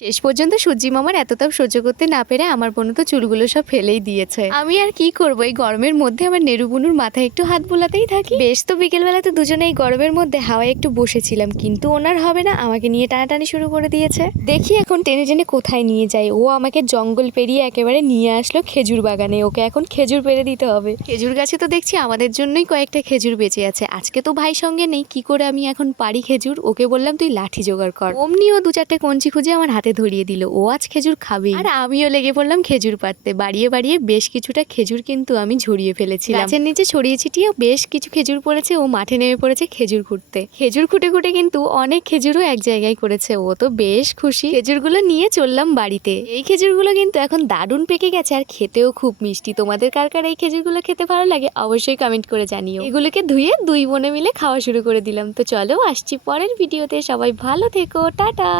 শেষ পর্যন্ত সূর্যি মামার এত তাপ সহ্য করতে না পেরে আমার বোন তো চুলগুলো সব ফেলেই দিয়েছে। আমি আর কি করবো, এই গরমের মধ্যে আমার নেরু বুনুর মাথায় একটু হাত বোলাতেই থাকি। বেশ, তো বিকেলবেলা তো দুজনে এই গরমের মধ্যে হাওয়ায় একটু বসেছিলাম, কিন্তু ওনার হবে না, আমাকে নিয়ে টানাটানি শুরু করে দিয়েছে। দেখি এখন টেনে টেনে কোথায় নিয়ে যায়। ও আমাকে জঙ্গল পেরিয়ে একেবারে নিয়ে আসলো খেজুর বাগানে। ওকে এখন খেজুর পেরে দিতে হবে। খেজুর গাছে তো দেখছি আমাদের জন্যই কয়েকটা খেজুর বেঁচে আছে। আজকে তো ভাই সঙ্গে নেই, কি করে আমি এখন পারি খেজুর? ওকে বললাম তুই লাঠি জোগাড় কর। অমনি ও 2-4টে কঞ্চি খুঁজে আমার হাতে ধরিয়ে দিল। ও আজ খেজুর খাবে, আর আমিও লেগে পড়লাম খেজুর পাড়তে। বাড়িয়ে বাড়িয়ে বেশ কিছুটা খেজুর কিন্তু আমি ঝরিয়ে ফেলেছি। গাছের নিচে ছড়িয়ে ছিটিয়ে বেশ কিছু খেজুর পড়েছে। ও মাঠে নেমে পড়েছে খেজুর খুঁটতে। খেজুর খুঁটে খুঁটে কিন্তু অনেক খেজুরও এক জায়গায় করেছে। ও তো বেশ খুশি। খেজুরগুলো নিয়ে চললাম বাড়িতে। এই খেজুরগুলো কিন্তু এখন দারুণ পেকে গেছে আর খেতেও খুব মিষ্টি। তোমাদের কার কার এই খেজুরগুলো খেতে ভালো লাগে অবশ্যই কমেন্ট করে জানিও। এগুলোকে ধুয়ে দুই বোনে মিলে খাওয়া শুরু করে দিলাম। তো চলো, আসছি পরের ভিডিওতে। সবাই ভালো থেকো, টাটা।